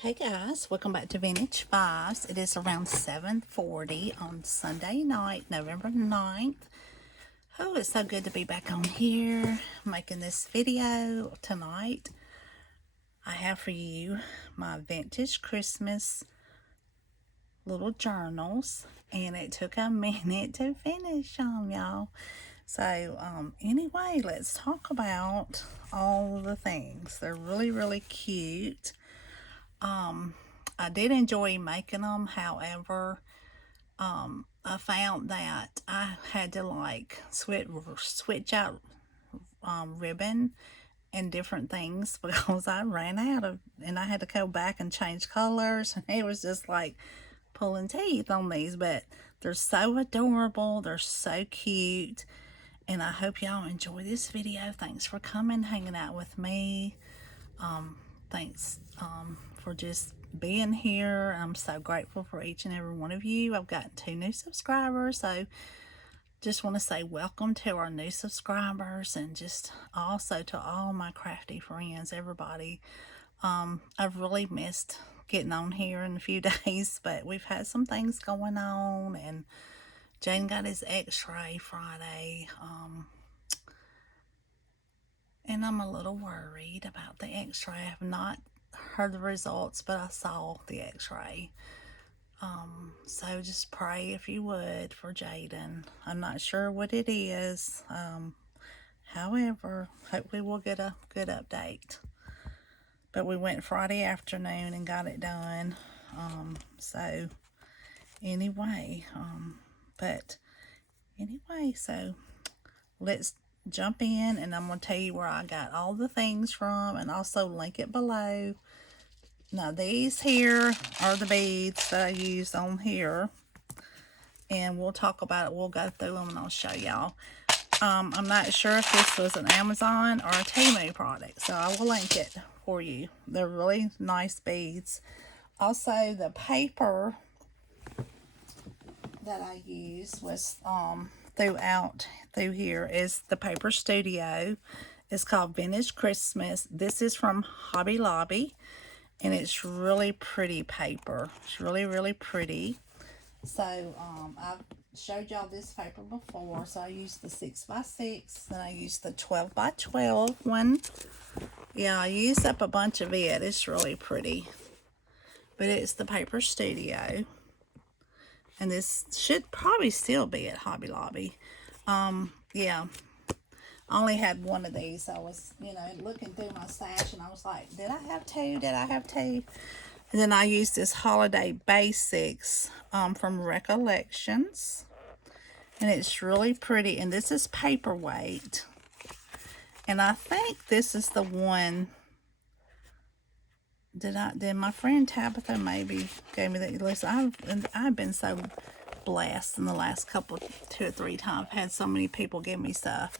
Hey guys, welcome back to Vintage Vibes. It is around 7:40 on Sunday night, November 9th. Oh, it's so good to be back on here making this video tonight. I have for you my vintage Christmas little journals, and it took a minute to finish them, y'all. So, anyway, let's talk about all the things. They're really, really cute. I did enjoy making them. However, I found that I had to like switch out ribbon and different things because I ran out of, and I had to go back and change colors, and it was just like pulling teeth on these. But they're so adorable. They're so cute. And I hope y'all enjoy this video. Thanks for coming, hanging out with me. Thanks for just being here. I'm so grateful for each and every one of you. I've got 2 new subscribers, so just want to say welcome to our new subscribers, and just also to all my crafty friends, everybody. I've really missed getting on here in a few days, but we've had some things going on, and Jane got his x-ray Friday. And I'm a little worried about the x-ray. I have not heard the results, but I saw the x-ray. So just pray, if you would, for Jaden. I'm not sure what it is. However, hopefully we'll get a good update. But we went Friday afternoon and got it done. So anyway, so let's jump in, and I'm going to tell you where I got all the things from, and also link it below. Now these here are the beads that I used on here, and we'll talk about it. We'll go through them and I'll show y'all. I'm not sure if this was an Amazon or a TEMU product, so I will link it for you. They're really nice beads. Also, the paper that I used was through here is the Paper Studio. It's called Vintage Christmas. This is from Hobby Lobby, and it's really pretty paper. It's really, really pretty. So I've showed y'all this paper before. So I used the 6x6, then I used the 12x12 one. Yeah, I used up a bunch of it. It's really pretty, but it's the Paper Studio. And this should probably still be at Hobby Lobby. Yeah. I only had one of these. I was, looking through my stash, and I was like, did I have 2? Did I have 2? And then I used this Holiday Basics from Recollections. And it's really pretty. And this is paperweight. And I think this is the one. Did my friend Tabitha maybe gave me that list? I've been so blessed in the last 2 or 3 times. I've had so many people give me stuff,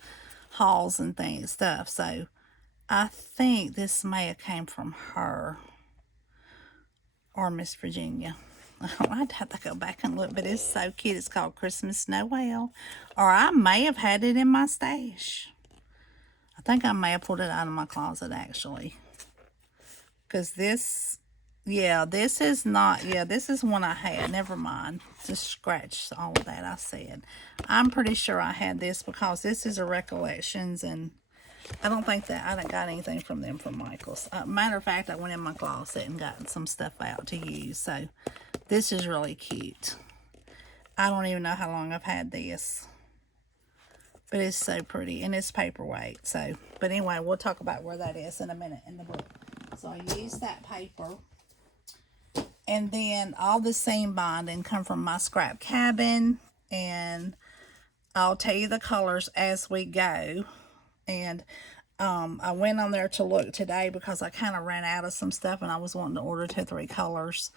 hauls and stuff. So I think this may have came from her or Miss Virginia. I'd have to go back and look, but it's so cute. It's called Christmas Noel, or I may have had it in my stash. I think I may have pulled it out of my closet actually. Because this is not, this is one I had. Never mind. Just scratch all of that I said. I'm pretty sure I had this because this is a Recollections, and I don't think that I done got anything from them from Michael's. Matter of fact, I went in my closet and got some stuff out to use. So this is really cute. I don't even know how long I've had this, but it's so pretty, and it's paperweight. So, but anyway, we'll talk about where that is in a minute in the book. So I used that paper, and then all the seam binding come from my scrap cabin, and I'll tell you the colors as we go. And I went on there to look today because I kind of ran out of some stuff, and I was wanting to order 2 or 3 colors.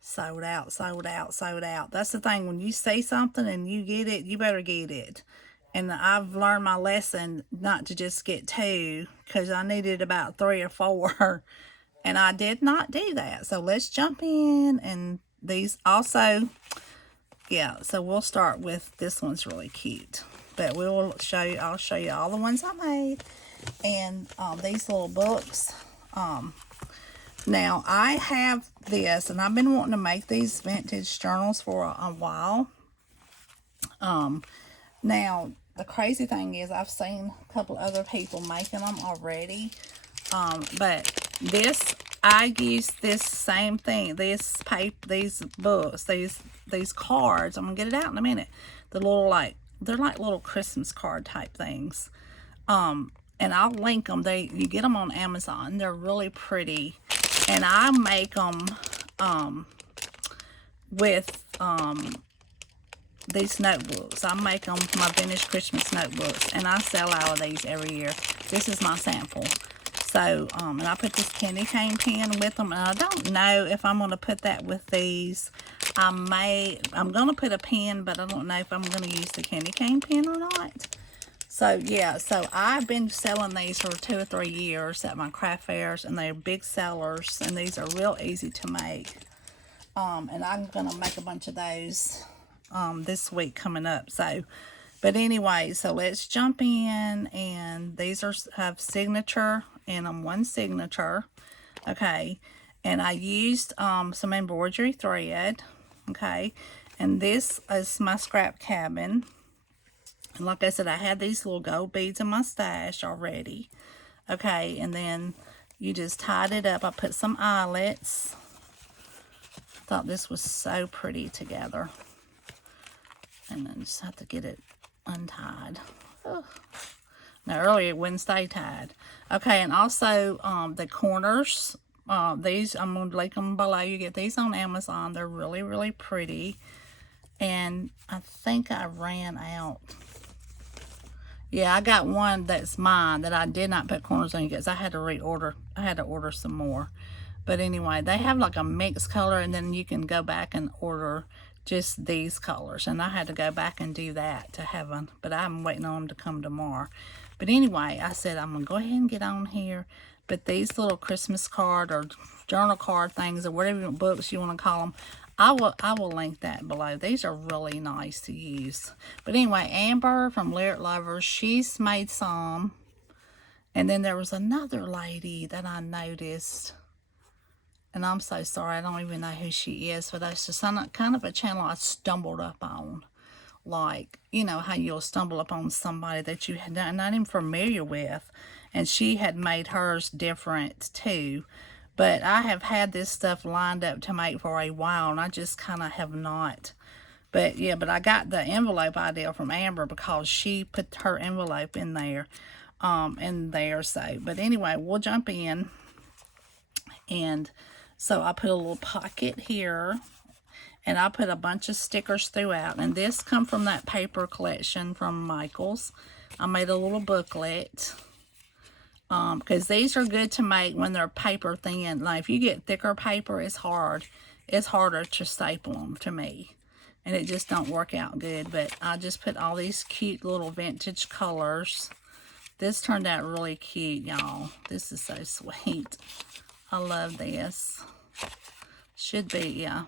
Sold out, sold out, sold out. That's the thing. When you see something and you get it, you better get it. And I've learned my lesson not to just get 2, because I needed about 3 or 4. And I did not do that. So let's jump in. And these also, so we'll start with this one's really cute. But I'll show you all the ones I made. And these little books, Now, I have this, and I've been wanting to make these vintage journals for a while. Now, the crazy thing is I've seen a couple other people making them already. But this, I use this same thing, this paper, these books, these cards. I'm going to get it out in a minute. The little, like, they're like little Christmas card type things. And I'll link them. You get them on Amazon. They're really pretty. And I make them with these notebooks. I make them my vintage Christmas notebooks. And I sell out of these every year. This is my sample. So, and I put this candy cane pen with them. And I don't know if I'm going to put that with these. I'm going to put a pen, but I don't know if I'm going to use the candy cane pen or not. So, yeah, so I've been selling these for 2 or 3 years at my craft fairs, and they're big sellers, and these are real easy to make. And I'm going to make a bunch of those this week coming up. So, but anyway, so let's jump in, and these have signature in them, one signature, okay, and I used some embroidery thread, okay, and this is my scrap cabin. And like I said, I had these little gold beads in my stash already. Okay, and then you just tied it up. I put some eyelets. I thought this was so pretty together. And then just have to get it untied. Ugh. Now, earlier it wouldn't stay tied. Okay, and also the corners. These, I'm going to link them below. You get these on Amazon. They're really, really pretty. And I think I ran out. Yeah, I got one that's mine that I did not put corners on because I had to reorder. I had to order some more. But anyway, they have like a mixed color, and then you can go back and order just these colors. And I had to go back and do that to have them. But I'm waiting on them to come tomorrow. But anyway, I said I'm going to go ahead and get on here. But these little Christmas card or journal card things or whatever books you want to call them, I will link that below. These are really nice to use. But anyway, Amber from Lyric Lovers, she's made some. And then there was another lady that I noticed. And I'm so sorry, I don't even know who she is. But that's just kind of a channel I stumbled up on. Like, you know, how you'll stumble upon somebody that you had not even familiar with. And she had made hers different too. But I have had this stuff lined up to make for a while, and I just kind of have not. But yeah, but I got the envelope idea from Amber because she put her envelope in there. So, but anyway, we'll jump in. And so I put a little pocket here, and I put a bunch of stickers throughout. And this come from that paper collection from Michael's. I made a little booklet. Because these are good to make when they're paper thin. Like if you get thicker paper, it's hard. It's harder to staple them to me. And it just don't work out good. But I just put all these cute little vintage colors. This turned out really cute, y'all. This is so sweet. I love this. Should be, yeah.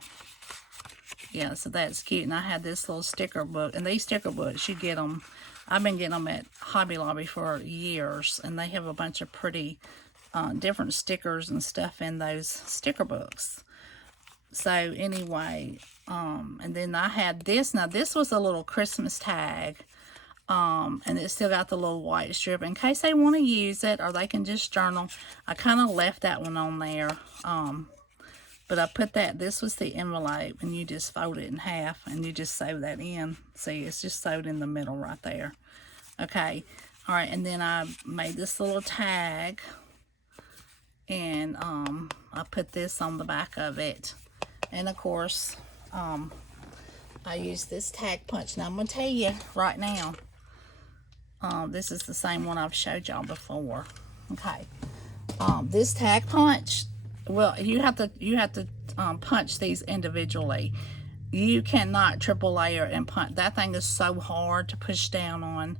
Yeah, so that's cute. And I had this little sticker book. And these sticker books, you get them. I've been getting them at Hobby Lobby for years, and they have a bunch of pretty different stickers and stuff in those sticker books. So anyway, and then I had this. Now this was a little Christmas tag, and it still got the little white strip in case they want to use it or they can just journal. I kind of left that one on there, but I put that. This was the envelope, and you just fold it in half, and you just sew that in. See, it's just sewed in the middle right there. Okay, all right, and then I made this little tag, and I put this on the back of it, and of course, I used this tag punch. Now I'm gonna tell you right now, this is the same one I've showed y'all before. Okay, this tag punch. Well, you have to punch these individually. You cannot triple layer and punch. That thing is so hard to push down on.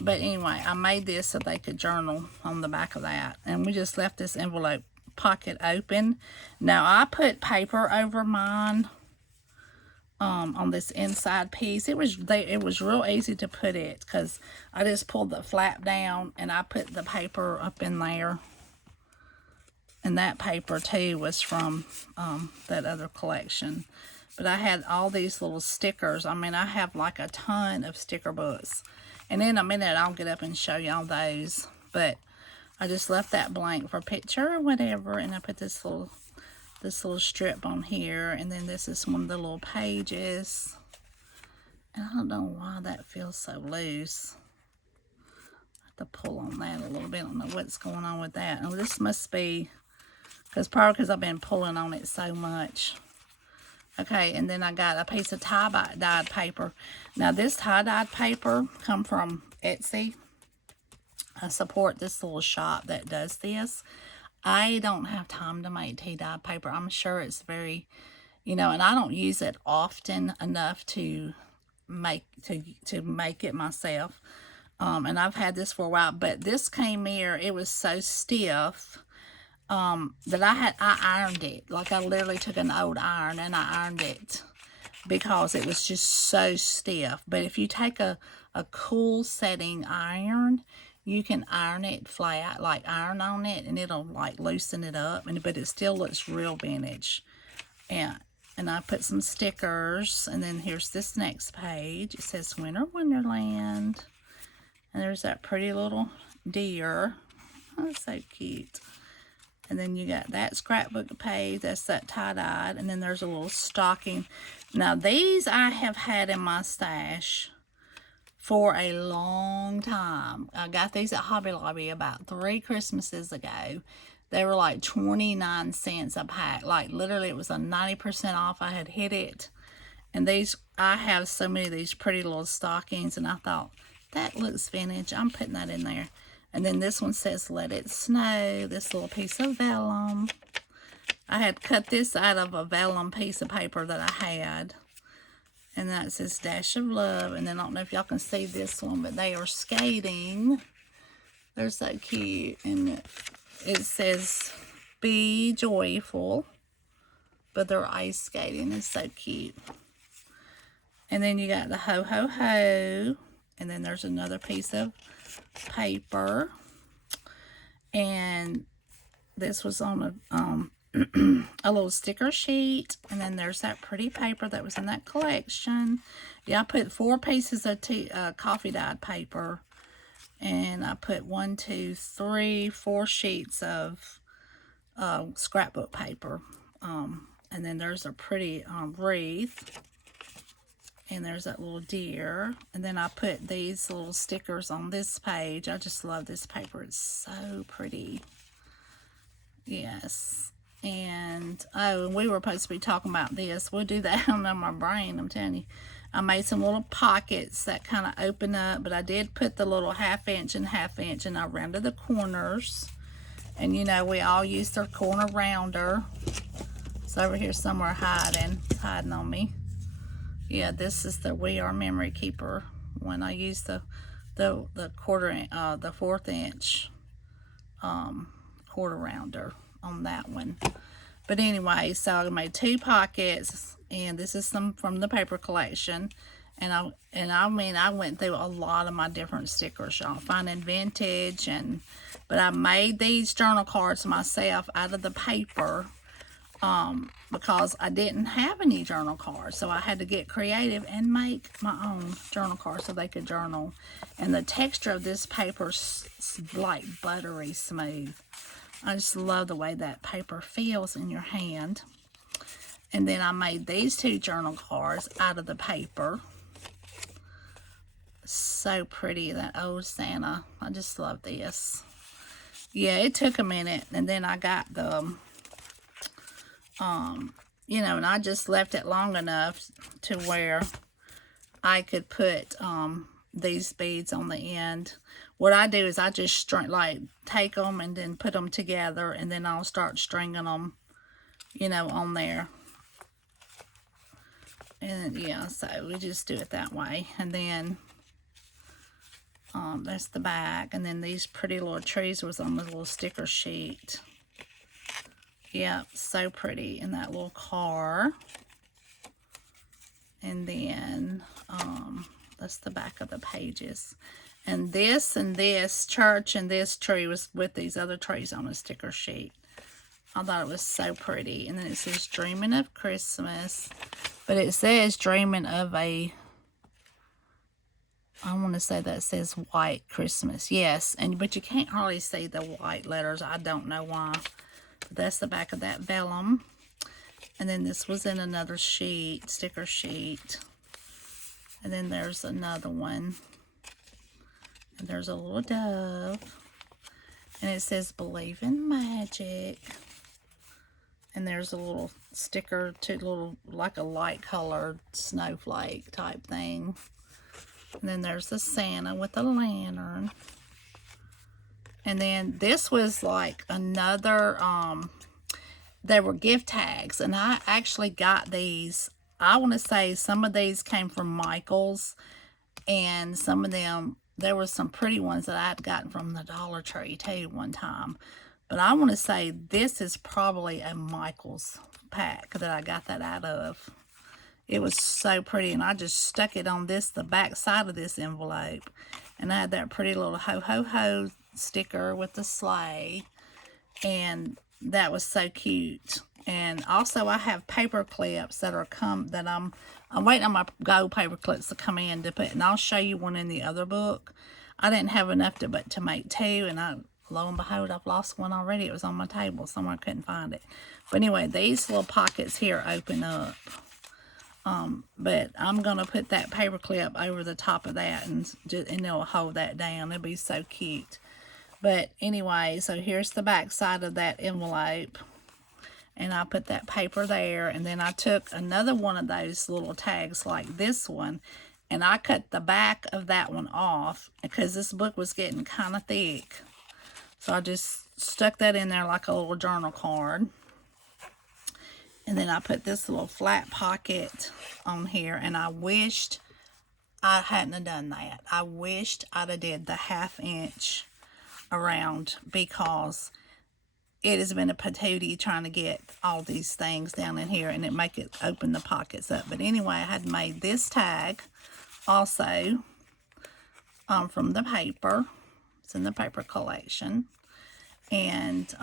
But anyway, I made this so they could journal on the back of that. And we just left this envelope pocket open. Now, I put paper over mine on this inside piece. It was real easy to put it because I just pulled the flap down and I put the paper up in there. And that paper too was from that other collection. But I had all these little stickers. I mean, I have like a ton of sticker books. And in a minute, I'll get up and show y'all those. But I just left that blank for a picture or whatever. And I put this little strip on here. And then this is one of the little pages. And I don't know why that feels so loose. I have to pull on that a little bit. I don't know what's going on with that. Oh, this must be... probably because I've been pulling on it so much. Okay, and then I got a piece of tie-dyed paper. Now, this tie-dyed paper come from Etsy. I support this little shop that does this. I don't have time to make tie-dyed paper. I'm sure it's very, and I don't use it often enough to make it myself. And I've had this for a while, but this came here. It was so stiff. That I ironed it. Like, I literally took an old iron and I ironed it because it was just so stiff. But if you take a cool setting iron, you can iron it flat, like iron on it, and it'll like loosen it up. But it still looks real vintage. And I put some stickers, and then here's this next page. It says Winter Wonderland. And there's that pretty little deer. Oh, so cute. And then you got that scrapbook page. That's that tie-dyed. And then there's a little stocking. Now, these I have had in my stash for a long time. I got these at Hobby Lobby about 3 Christmases ago. They were like 29 cents a pack. Like, literally, it was a 90% off. I had hit it. And these, I have so many of these pretty little stockings. And I thought, that looks vintage. I'm putting that in there. And then this one says, Let It Snow, this little piece of vellum. I had cut this out of a vellum piece of paper that I had. And that says Dash of Love. And then I don't know if y'all can see this one, but they are skating. They're so cute. And it says, Be Joyful. But they're ice skating. It's so cute. And then you got the Ho Ho Ho. And then there's another piece of paper, and this was on a little sticker sheet. And then there's that pretty paper that was in that collection. Yeah, I put 4 pieces of coffee dyed paper, and I put 1, 2, 3, 4 sheets of scrapbook paper. And then there's a pretty wreath. And there's that little deer. And then I put these little stickers on this page. I just love this paper. It's so pretty. Yes. And, oh, we were supposed to be talking about this. We'll do that on my brain, I'm telling you. I made some little pockets that kind of open up. But I did put the little 1/2 inch and 1/2 inch. And I rounded the corners. And, we all use their corner rounder. It's over here somewhere hiding on me. Yeah, this is the We Are Memory Keeper one. I used the 1/4 inch quarter rounder on that one. But anyway, so I made 2 pockets, and this is some from the paper collection. And I went through a lot of my different stickers, y'all, finding vintage, but I made these journal cards myself out of the paper. Because I didn't have any journal cards. So I had to get creative and make my own journal cards so they could journal. And the texture of this paper is like buttery smooth. I just love the way that paper feels in your hand. And then I made these 2 journal cards out of the paper. So pretty, that old Santa. I just love this. Yeah, it took a minute. And then I got the... and I just left it long enough to where I could put these beads on the end. What I do is I just take them and then put them together, and then I'll start stringing them, on there. And yeah, so we just do it that way. And then that's the back. And then these pretty little trees was on the little sticker sheet. Yep, so pretty in that little car. And then that's the back of the pages. And this church and this tree was with these other trees on a sticker sheet. I thought it was so pretty. And then it says Dreaming of Christmas. But it says Dreaming of a, I want to say that says White Christmas. Yes, but you can't hardly see the white letters. I don't know why. But that's the back of that vellum. And then this was in another sheet, sticker sheet. And then there's another one. And there's a little dove. And it says Believe in Magic. And there's a little sticker, like a light colored snowflake type thing. And then there's the Santa with the lantern. And then this was like another, there were gift tags. And I actually got these. I want to say some of these came from Michael's. And some of them, there were some pretty ones that I had gotten from the Dollar Tree too one time. But I want to say this is probably a Michael's pack that I got that out of. It was so pretty, and I just stuck it on the back side of this envelope. And I had that pretty little ho-ho-ho sticker with the sleigh. And that was so cute. And also I have paper clips that are I'm waiting on my gold paper clips to come in to put, and I'll show you one in the other book. I didn't have enough to make two, and lo and behold, I've lost one already. It was on my table somewhere, I couldn't find it. But anyway, these little pockets here open up. But I'm going to put that paper clip over the top of that, and it'll hold that down. It'll be so cute. But anyway, so here's the back side of that envelope. And I put that paper there. And then I took another one of those little tags like this one. And I cut the back of that one off because this book was getting kind of thick. So I just stuck that in there like a little journal card. And then I put this little flat pocket on here. And I wished I hadn't have done that. I wished I'd have did the 1/2 inch around, because it has been a patootie trying to get all these things down in here, and it make it open the pockets up. But anyway, I had made this tag also from the paper. It's in the paper collection. And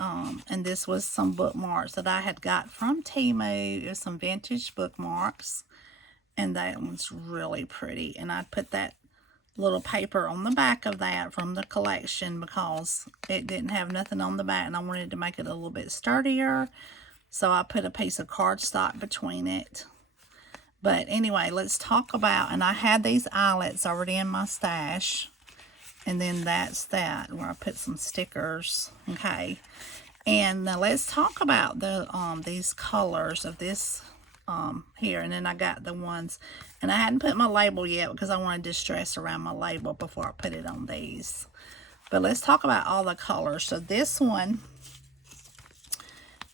this was some bookmarks that I had got from TEMU. It was some vintage bookmarks. And that one's really pretty. And I put that little paper on the back of that from the collection because it didn't have nothing on the back. And I wanted to make it a little bit sturdier. So I put a piece of cardstock between it. But anyway, let's talk about, and I had these eyelets already in my stash. And then that's that, where I put some stickers, okay? And now let's talk about these colors of this here. And then I got the ones, and I hadn't put my label yet because I wanted to distress around my label before I put it on these. But let's talk about all the colors. So this one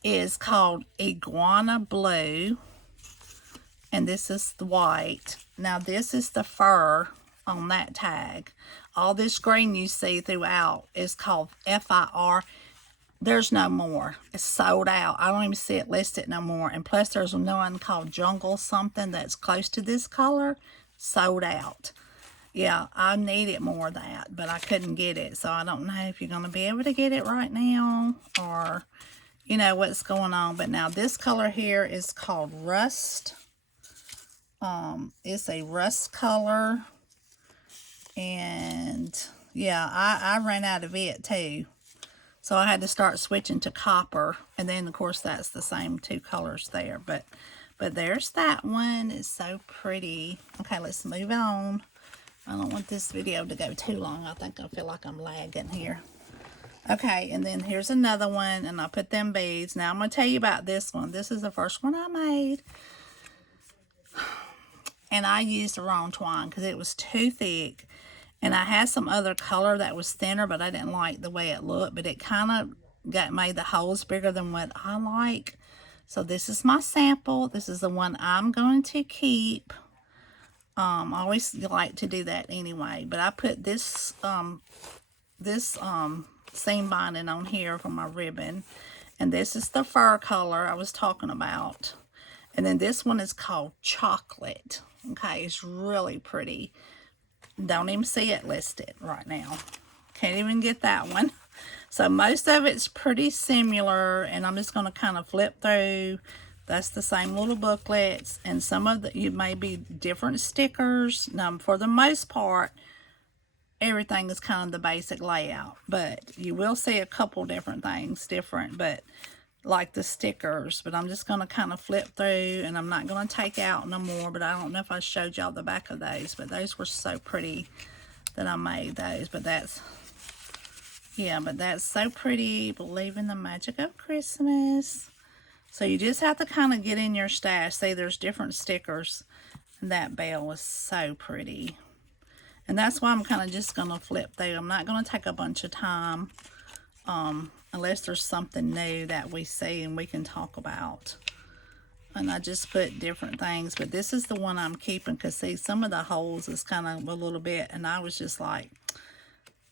is called Iguana Blue, and this is the white. Now this is the fur on that tag. All this green you see throughout is called FIR. There's no more. It's sold out. I don't even see it listed no more. And plus there's one called Jungle something that's close to this color. Sold out. Yeah, I needed more of that, but I couldn't get it. So I don't know if you're going to be able to get it right now, or, you know, what's going on. But now this color here is called Rust. It's a rust color. And yeah, I ran out of it too. So I had to start switching to copper. And then of course that's the same two colors there. But there's that one. It's so pretty. Okay, let's move on. I don't want this video to go too long. I think I feel like I'm lagging here. Okay, and then here's another one, and I put them beads. Now I'm going to tell you about this one. This is the first one I made. And I used the wrong twine because it was too thick. And I had some other color that was thinner, but I didn't like the way it looked. But it kind of made the holes bigger than what I like. So this is my sample. This is the one I'm going to keep. I always like to do that anyway. But I put this seam binding on here for my ribbon. And this is the fur color I was talking about. And then this one is called Chocolate. Okay, it's really pretty. Don't even see it listed right now. Can't even get that one. So most of it's pretty similar, and I'm just going to kind of flip through. That's the same little booklets, and some of you may be different stickers. Now, for the most part, everything is kind of the basic layout, but you will see a couple different things different, but like the stickers. But I'm just going to kind of flip through, and I'm not going to take out no more, but I don't know if I showed y'all the back of those, but those were so pretty that I made those. But that's, yeah, but that's so pretty. Believe in the magic of Christmas. So you just have to kind of get in your stash. See, there's different stickers, and that bell was so pretty. And that's why I'm kind of just going to flip through. I'm not going to take a bunch of time unless there's something new that we see and we can talk about. And I just put different things. But this is the one I'm keeping because, see, some of the holes is kind of a little bit. And I was just like,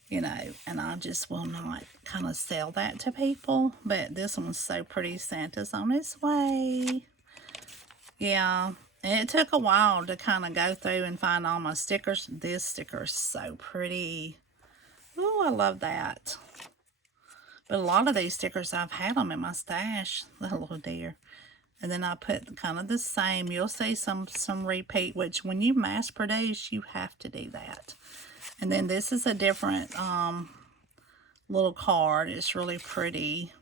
you know, and I just will not kind of sell that to people. But this one's so pretty. Santa's on his way. Yeah. And it took a while to kind of go through and find all my stickers. This sticker is so pretty. Oh, I love that. But a lot of these stickers, I've had them in my stash. The little deer. And then I put kind of the same. You'll see some repeat, which when you mass produce, you have to do that. And then this is a different little card. It's really pretty.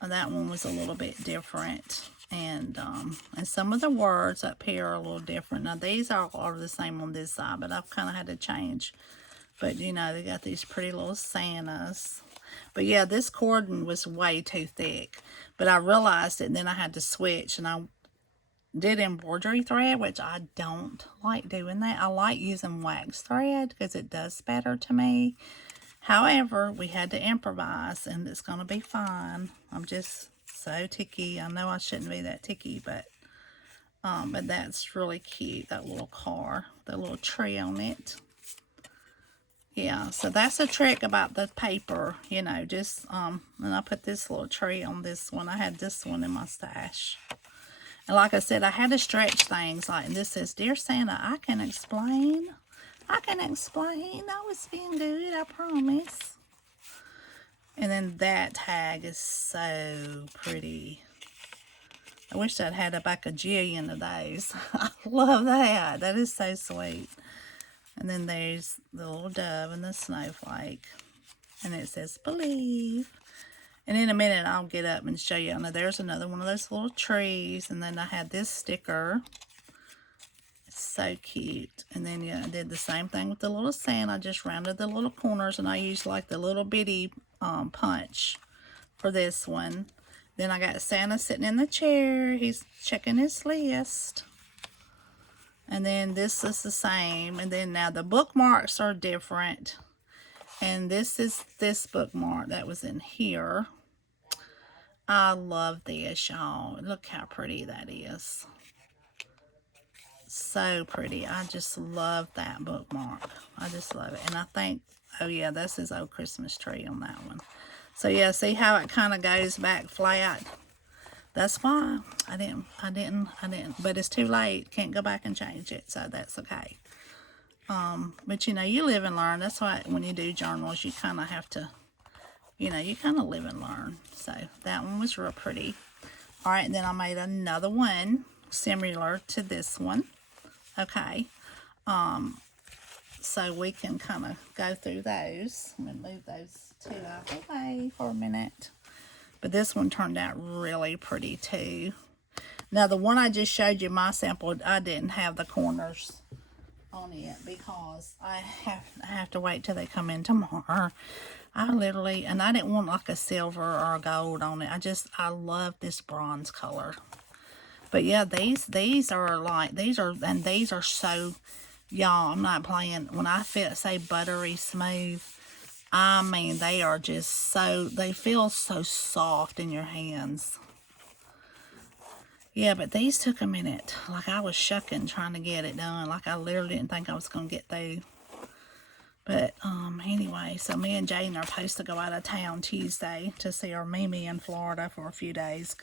And that one was a little bit different. And some of the words up here are a little different. Now, these are the same on this side, but I've kind of had to change. But, you know, they got these pretty little Santas. But, yeah, this cordon was way too thick. But I realized it, and then I had to switch. And I did embroidery thread, which I don't like doing that. I like using wax thread because it does better to me. However, we had to improvise, and it's going to be fine. I'm just so ticky. I know I shouldn't be that ticky, but that's really cute, that little car, the little tree on it. Yeah, so that's a trick about the paper, you know, just, and I put this little tree on this one. I had this one in my stash. And like I said, I had to stretch things, like, and this says, Dear Santa, I can explain. I can explain. I was being good, I promise. And then that tag is so pretty. I wish I'd had about a jillion of those. I love that. That is so sweet. And then there's the little dove and the snowflake. And it says, believe. And in a minute, I'll get up and show you. Now, there's another one of those little trees. And then I had this sticker. It's so cute. And then, yeah, I did the same thing with the little Santa. I just rounded the little corners. And I used, like, the little bitty punch for this one. Then I got Santa sitting in the chair. He's checking his list. And then this is the same. And then now the bookmarks are different. And this is this bookmark that was in here. I love this, y'all. Look how pretty that is. So pretty. I just love that bookmark. I just love it. And I think, oh yeah, this is old Christmas tree on that one. So yeah, see how it kind of goes back flat? That's why I didn't, but it's too late. Can't go back and change it, so that's okay. But you know, you live and learn. That's why when you do journals, you kind of have to, you know, you kind of live and learn. So that one was real pretty. All right, and then I made another one similar to this one. Okay. So we can kind of go through those. I'm going to move those two out of the way for a minute. But this one turned out really pretty too. Now the one I just showed you, my sample, I didn't have the corners on it because I have to wait till they come in tomorrow. I literally, and I didn't want like a silver or a gold on it. I love this bronze color. But yeah, these are like, these are so, y'all, I'm not playing. When I say buttery smooth, I mean, they are just so, they feel so soft in your hands. Yeah, but these took a minute. Like, I was shucking trying to get it done. Like, I literally didn't think I was going to get through. But, anyway, so me and Jaden are supposed to go out of town Tuesday to see our Mimi in Florida for a few days.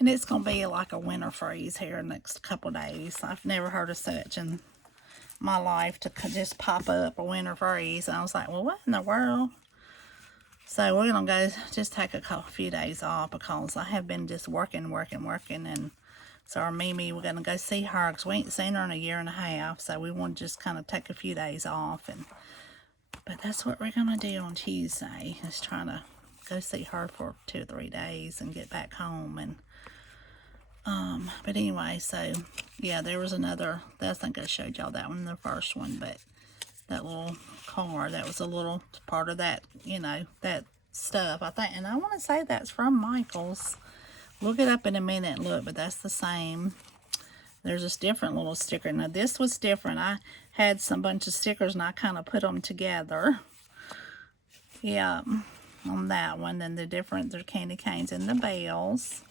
And it's going to be like a winter freeze here in the next couple of days. I've never heard of such in my life to just pop up a winter freeze. And I was like, well, what in the world? So we're going to go just take a few days off because I have been just working. And so our Mimi, we're going to go see her because we ain't seen her in a year and a half. So we want to just kind of take a few days off. But that's what we're going to do on Tuesday, is trying to go see her for 2 or 3 days and get back home. And but anyway, so yeah, there was another, I think I showed y'all that one in the first one, but that little car, that was a little part of that, you know, that stuff, I think. And I want to say that's from Michael's. Look it up in a minute and look, but that's the same. There's this different little sticker. Now this was different. I had some bunch of stickers and I kind of put them together. Yeah, on that one. And the different, there's candy canes and the bells.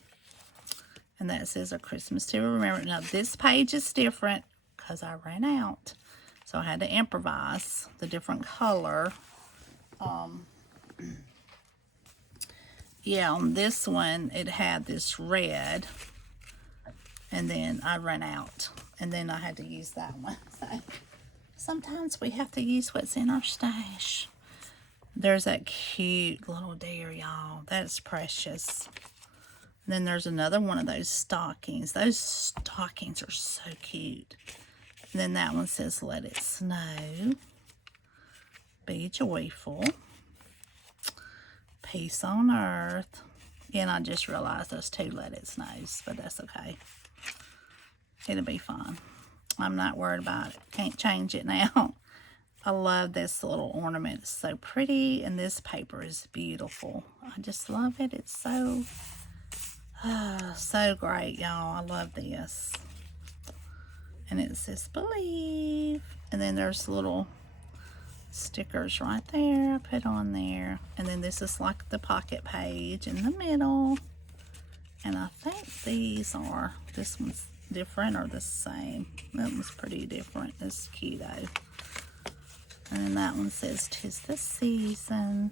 And that says a Christmas to remember. Now this page is different because I ran out. So I had to improvise the different color. Yeah, on this one, it had this red. And then I ran out. And then I had to use that one. So sometimes we have to use what's in our stash. There's that cute little deer, y'all. That's precious. And then there's another one of those stockings. Those stockings are so cute. And then that one says, let it snow. Be joyful. Peace on earth. And I just realized those 2 let it snows, but that's okay. It'll be fine. I'm not worried about it. Can't change it now. I love this little ornament. It's so pretty, and this paper is beautiful. I just love it. It's so, so great, y'all. I love this. And it says believe. And then there's little stickers right there. I put on there. And then this is like the pocket page in the middle. And I think these are, this one's different or the same. That one's pretty different. It's cute though. And then that one says 'tis the season.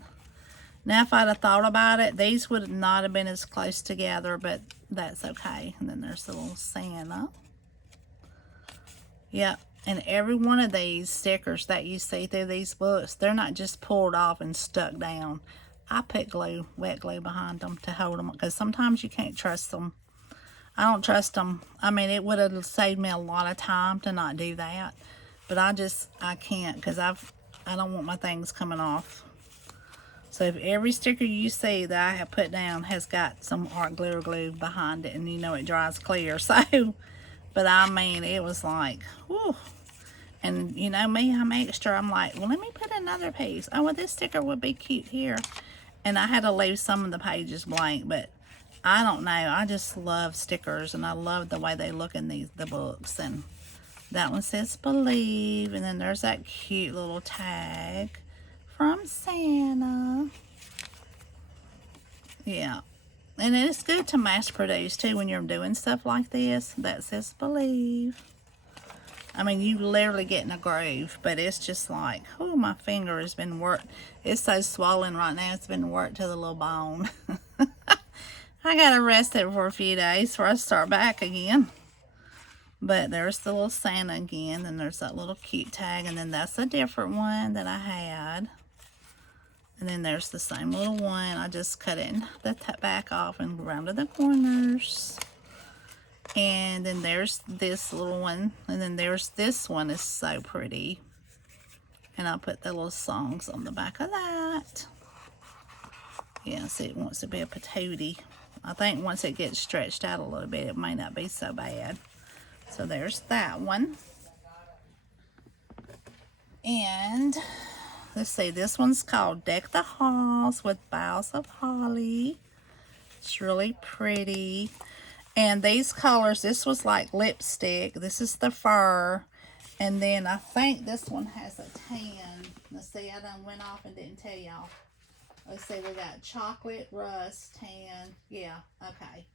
Now if I'd have thought about it, these would not have been as close together, but that's okay. And then there's the little Santa. Yep. And every one of these stickers that you see through these books, they're not just pulled off and stuck down. I put glue, wet glue behind them to hold them, because sometimes you can't trust them. I don't trust them. I mean, it would have saved me a lot of time to not do that. But I can't, because I don't want my things coming off. So if every sticker you see that I have put down has got some art glitter glue behind it, and you know it dries clear. So, but I mean, it was like, whew. And you know me, I'm extra. I'm like, well, let me put another piece. Oh, well, this sticker would be cute here. And I had to leave some of the pages blank, but I don't know. I just love stickers, and I love the way they look in the books. And that one says believe, and then there's that cute little tag from Santa. Yeah. And it's good to mass produce too when you're doing stuff like this. That says believe. I mean, you literally get in a groove, but it's just like, oh, my finger has been worked. It's so swollen right now. It's been worked to the little bone. I got to rest it for a few days before I start back again. But there's the little Santa again, and there's that little cute tag, and then that's a different one that I had. And then there's the same little one. I just cut it in the back off and rounded the corners. And then there's this little one, and then there's this one. Is so pretty. And I put the little songs on the back of that. Yeah, see, it wants to be a patootie. I think once it gets stretched out a little bit, it may not be so bad. So there's that one. And let's see, this one's called Deck the Halls with Boughs of Holly. It's really pretty. And these colors, this was like lipstick. This is the fur. And then I think this one has a tan. Let's see, I done went off and didn't tell y'all. Let's see, we got chocolate, rust, tan. Yeah, okay.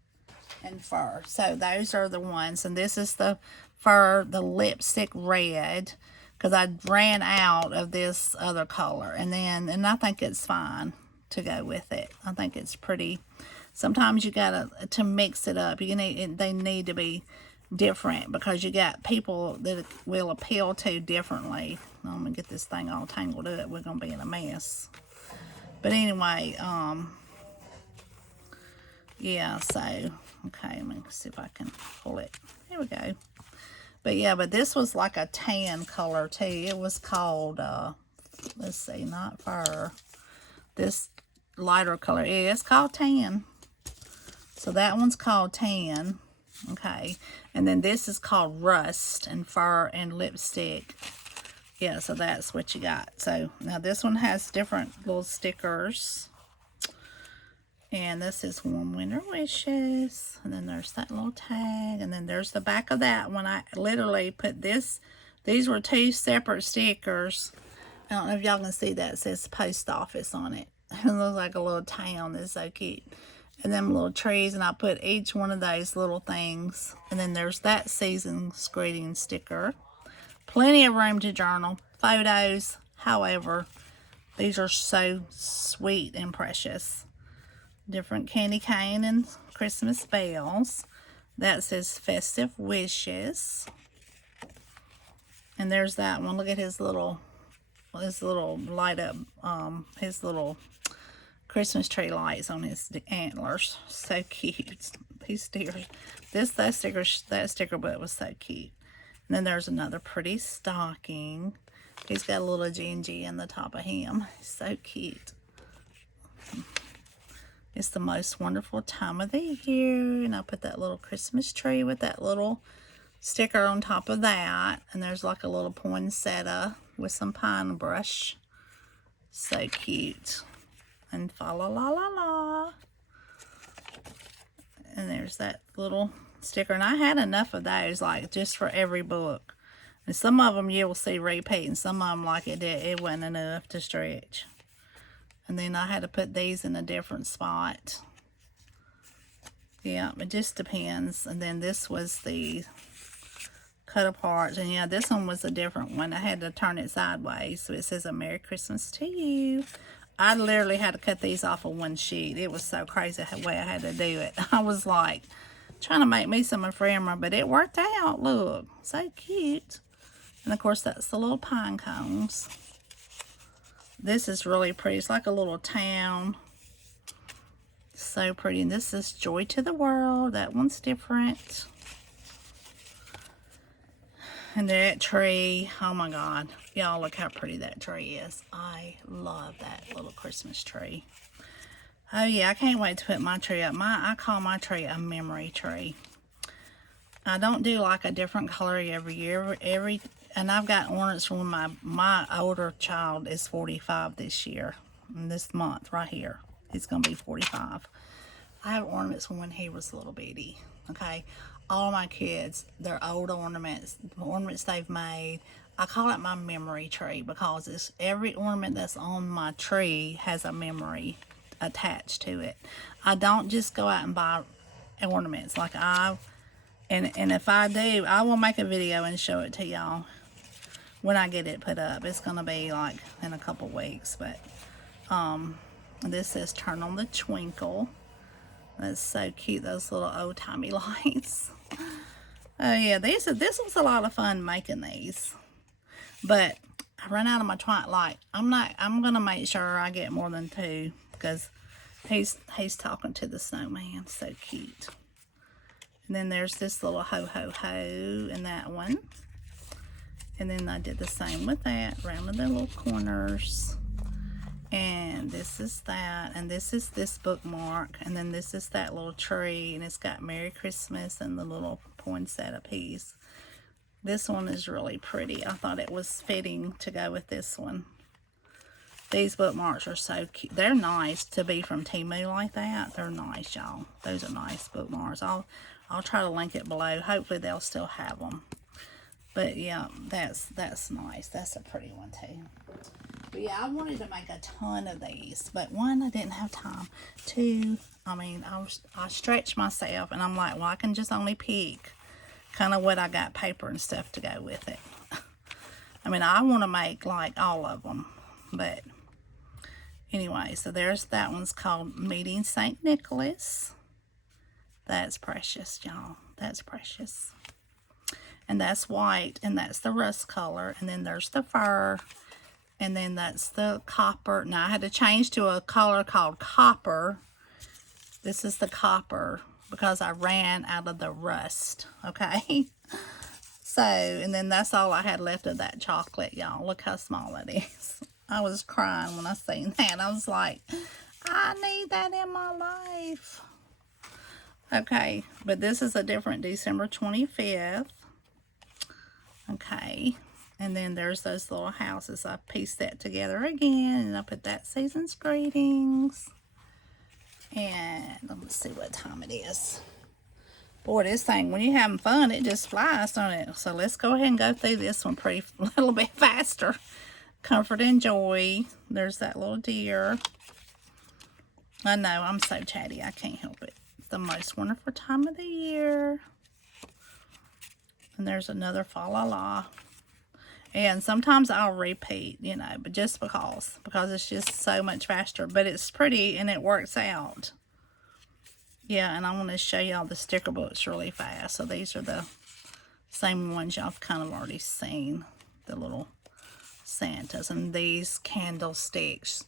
And fur. So those are the ones. And this is the fur, the lipstick red. Because I ran out of this other color. And I think it's fine to go with it. I think it's pretty. Sometimes you gotta, to mix it up, they need to be different, because you got people that will appeal to differently. I'm gonna get this thing all tangled up. We're gonna be in a mess. But anyway, yeah, so, okay, let me see if I can pull it. Here we go. But yeah, but this was like a tan color too. It was called, let's see, not fur. This lighter color, yeah, it's called tan. So that one's called tan. Okay, and then this is called rust and fur and lipstick. Yeah, so that's what you got. So now this one has different little stickers. And this is Warm Winter Wishes. And then there's that little tag. And then there's the back of that one. I literally put this. These were 2 separate stickers. I don't know if y'all can see that. It says post office on it. It looks like a little town. It's so cute. And them little trees. And I put each one of those little things. And then there's that season's greeting sticker. Plenty of room to journal. Photos. However, these are so sweet and precious. Different candy cane and Christmas bells. That says festive wishes. And there's that one. Look at his little light up, his little Christmas tree lights on his antlers. So cute. These stickers. That sticker book was so cute. And then there's another pretty stocking. He's got a little Gingy in the top of him. So cute. It's the most wonderful time of the year. And I put that little Christmas tree with that little sticker on top of that. And there's like a little poinsettia with some pine brush. So cute. And fa la la la la. And there's that little sticker. And I had enough of those, like just for every book. And some of them you will see repeat. And some of them, like it wasn't enough to stretch. And then I had to put these in a different spot. Yeah, it just depends. And then this was the cut apart. And yeah, this one was a different one. I had to turn it sideways. So it says a Merry Christmas to you. I literally had to cut these off of one sheet. It was so crazy the way I had to do it. I was like trying to make me some ephemera, but it worked out. Look, so cute. And of course, that's the little pine cones. This is really pretty. It's like a little town. So pretty. And this is Joy to the World. That one's different. And that tree. Oh my God. Y'all look how pretty that tree is. I love that little Christmas tree. Oh yeah, I can't wait to put my tree up. I call my tree a memory tree. I don't do like a different color every year. And I've got ornaments from my older child is 45 this year. And this month right here. He's going to be 45. I have ornaments from when he was a little bitty. Okay. All my kids, they're old ornaments they've made. I call it my memory tree because every ornament that's on my tree has a memory attached to it. I don't just go out and buy ornaments. And if I do, I will make a video and show it to y'all when I get it put up. It's going to be like in a couple weeks. But this says Turn on the Twinkle. That's so cute, those little old-timey lights. Oh yeah, this was a lot of fun making these. But I ran out of my twilight. I'm gonna make sure I get more than 2 because he's talking to the snowman. So cute. And then there's this little ho ho ho in that one. And then I did the same with that, rounding the little corners. And this is that, and this is this bookmark, and then this is that little tree, and it's got Merry Christmas and the little poinsettia piece. This one is really pretty. I thought it was fitting to go with this one. These bookmarks are so cute. They're nice to be from TEMU like that. They're nice, y'all. Those are nice bookmarks. I'll try to link it below. Hopefully they'll still have them. But yeah, that's nice. That's a pretty one too. But yeah, I wanted to make a ton of these, but 1, I didn't have time. 2, I stretched myself, and I'm like, well, I can just only pick kind of what I got paper and stuff to go with it. I mean, I want to make like all of them, but anyway, so there's that one's called Meeting St. Nicholas. That's precious, y'all. That's precious. And that's white, and that's the rust color, and then there's the fur. And then that's the copper. Now I had to change to a color called copper. This is the copper because I ran out of the rust. Okay. So, and then that's all I had left of that chocolate, y'all. Look how small that is. I was crying when I seen that. I was like, I need that in my life. Okay, but this is a different December 25th. Okay, and then there's those little houses. I pieced that together again, and I put that season's greetings. And let's see what time it is. Boy, this thing, when you're having fun, it just flies, don't it? So let's go ahead and go through this one a little bit faster. Comfort and joy. There's that little deer. I know, I'm so chatty. I can't help it. It's the most wonderful time of the year. And there's another fa la la. And sometimes I'll repeat, you know, but just because it's just so much faster. But it's pretty and it works out. Yeah, and I want to show y'all the sticker books really fast. So these are the same ones y'all have kind of already seen. The little Santas. And these candlesticks.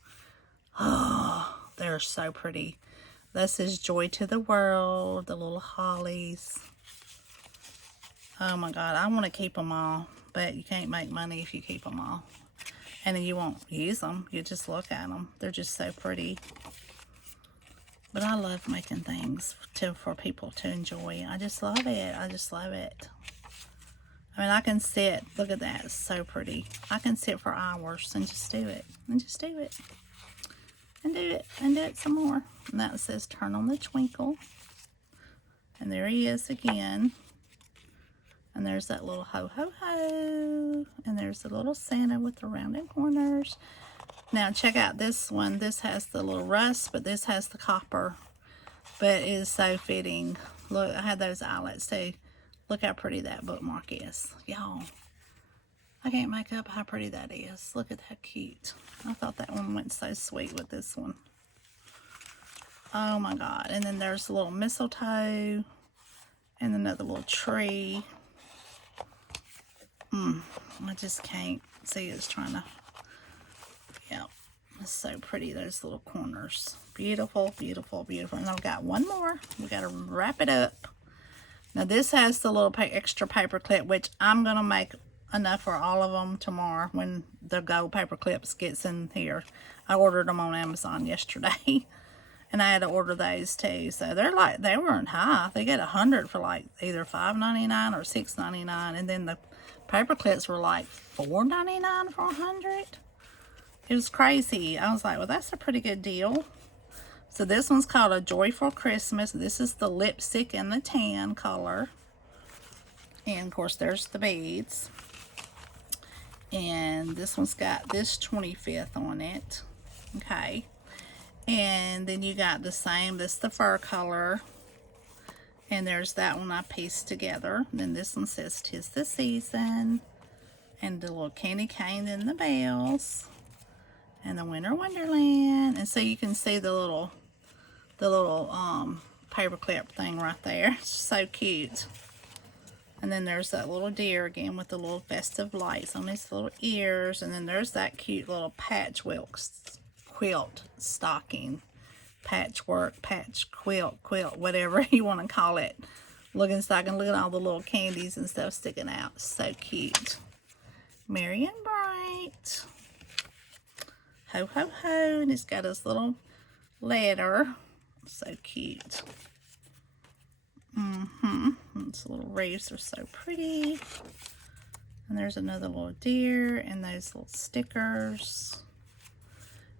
Oh, they're so pretty. This is Joy to the World. The little hollies. Oh my God, I want to keep them all. But you can't make money if you keep them all. And then you won't use them. You just look at them. They're just so pretty. But I love making things for people to enjoy. I just love it. I just love it. I mean, I can sit. Look at that. It's so pretty. I can sit for hours and just do it. And just do it. And do it. And do it some more. And that says turn on the twinkle. And there he is again. And there's that little ho ho ho. And there's the little Santa with the rounded corners. Now check out this one. This has the little rust, but this has the copper. But it is so fitting. Look, I had those eyelets too. Look how pretty that bookmark is. Y'all, I can't make up how pretty that is. Look at how cute. I thought that one went so sweet with this one. Oh my God. And then there's a little mistletoe. And another little tree. I just can't see. It's trying to... Yeah, it's so pretty, those little corners. Beautiful, beautiful, beautiful. And I've got one more. We got to wrap it up. Now, this has the little extra paper clip, which I'm going to make enough for all of them tomorrow when the gold paper clips gets in here. I ordered them on Amazon yesterday. And I had to order those too. So they're like, they weren't high. They get 100 for like either $5.99 or $6.99. And then the paper clips were like $4.99 for 100. It was crazy. I was like, well, that's a pretty good deal. So this one's called A Joyful Christmas. This is the lipstick in the tan color. And, of course, there's the beads. And this one's got this 25th on it. Okay. And then you got the same. This is the fur color. And there's that one I pieced together. And then this one says, 'Tis the Season. And the little candy cane and the bells. And the Winter Wonderland. And so you can see the little paper clip thing right there. It's so cute. And then there's that little deer again with the little festive lights on his little ears. And then there's that cute little patchwork quilt stocking. Patchwork, patch quilt, whatever you want to call it. Looking stocking. Look at all the little candies and stuff sticking out. So cute. Merry and bright. Ho, ho, ho. And it's got his little letter. So cute. These little wreaths are so pretty. And there's another little deer and those little stickers.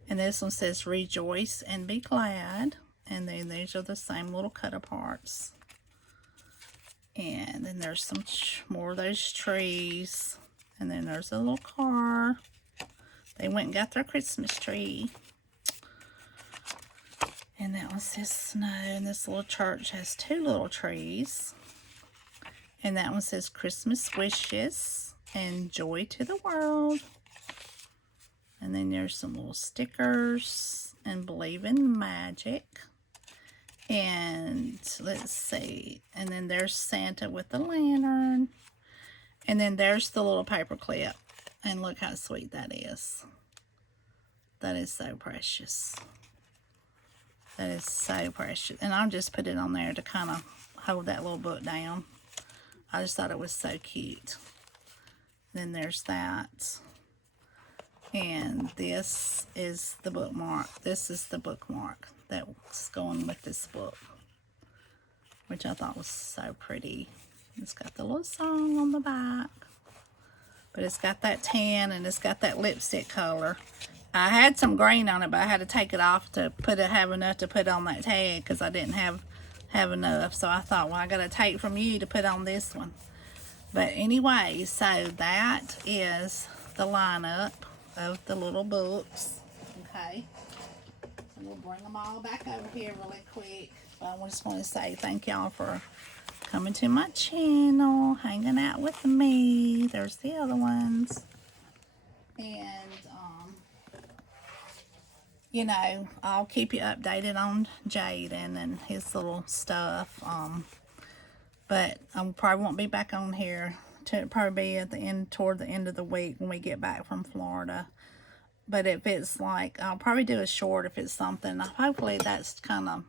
And this one says, Rejoice and be glad. And then these are the same little cut-aparts. And then there's some more of those trees. And then there's a little car. They went and got their Christmas tree. And that one says snow. And this little church has two little trees. And that one says Christmas wishes and joy to the world. And then there's some little stickers and believe in magic. And let's see. And then there's Santa with the lantern. And then there's the little paper clip. And look how sweet that is. That is so precious. That is so precious. And I'll just put it on there to kind of hold that little book down. I just thought it was so cute. Then there's that. And this is the bookmark. This is the bookmark that's going with this book, which I thought was so pretty. It's got the little song on the back, but it's got that tan and it's got that lipstick color. I had some green on it, but I had to take it off to have enough to put on that tag because I didn't have enough. So I thought, well, I got to take from you to put on this one. But anyway, so that is the lineup of the little books. Okay, so we'll bring them all back over here really quick. But I just want to say thank y'all for coming to my channel, hanging out with me. There's the other ones. And you know, I'll keep you updated on Jaden and his little stuff. But I probably won't be back on here to probably be at the end, toward the end of the week when we get back from Florida. But if it's like, I'll probably do a short if it's something. Hopefully that's kind of,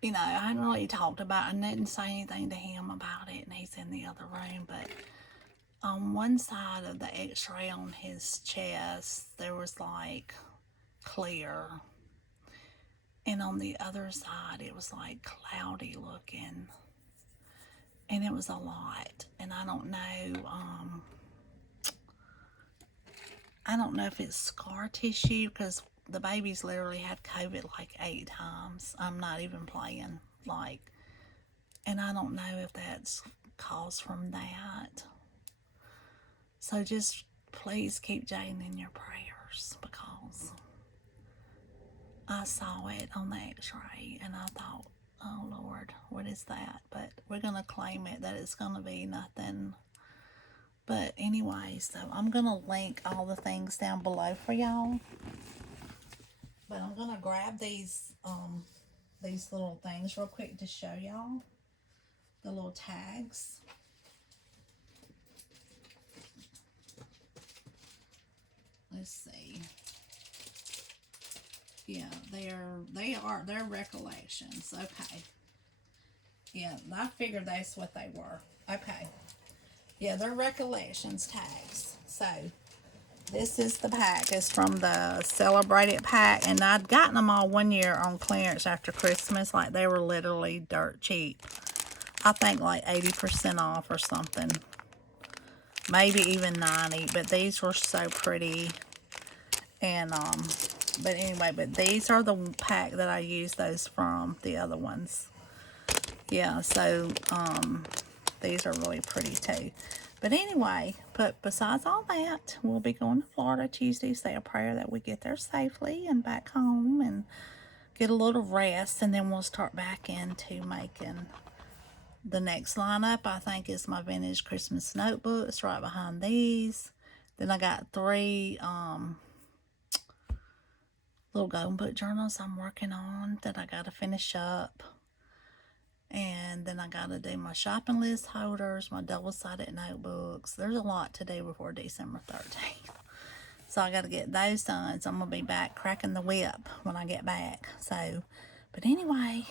you know, I hadn't really talked about it. I didn't say anything to him about it, and he's in the other room. But on one side of the x-ray on his chest, there was like clear. And on the other side, it was like cloudy looking. And it was a lot. And I don't know if it's scar tissue, because the baby's literally had COVID like 8 times. I'm not even playing. Like, and I don't know if that's caused from that. So just please keep Jaden in your prayers, because I saw it on the x-ray and I thought, oh Lord, what is that? But we're going to claim it that it's going to be nothing. But anyway, so I'm going to link all the things down below for y'all. But I'm going to grab these little things real quick to show y'all. The little tags. Let's see. Yeah, they're recollections. Okay. Yeah, I figured that's what they were. Okay. Yeah, they're recollections tags. So this is the pack. It's from the Celebrated pack, and I'd gotten them all one year on clearance after Christmas. Like, they were literally dirt cheap. I think like 80% off or something. Maybe even 90, but these were so pretty. And but anyway, but these are the pack that I used those from, the other ones. Yeah, so these are really pretty too. But anyway, but besides all that, we'll be going to Florida Tuesday. Say a prayer that we get there safely and back home and get a little rest, and then we'll start back into making the next lineup. I think is my vintage Christmas notebooks right behind these. Then I got 3 little golden book journals I'm working on that I got to finish up. And then I got to do my shopping list holders, my double-sided notebooks. There's a lot to do before December 13th. So I got to get those done. So I'm going to be back cracking the whip when I get back. So, but anyway,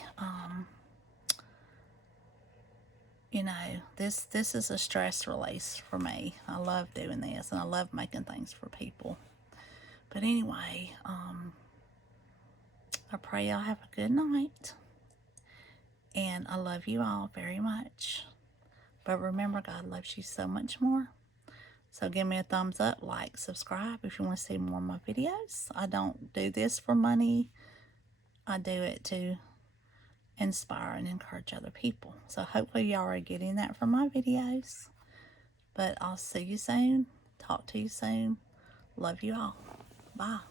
you know, this is a stress release for me. I love doing this, and I love making things for people. But anyway, I pray y'all have a good night. And I love you all very much. But remember, God loves you so much more. So give me a thumbs up, like, subscribe if you want to see more of my videos. I don't do this for money. I do it to inspire and encourage other people. So hopefully y'all are getting that from my videos. But I'll see you soon. Talk to you soon. Love you all. Bye.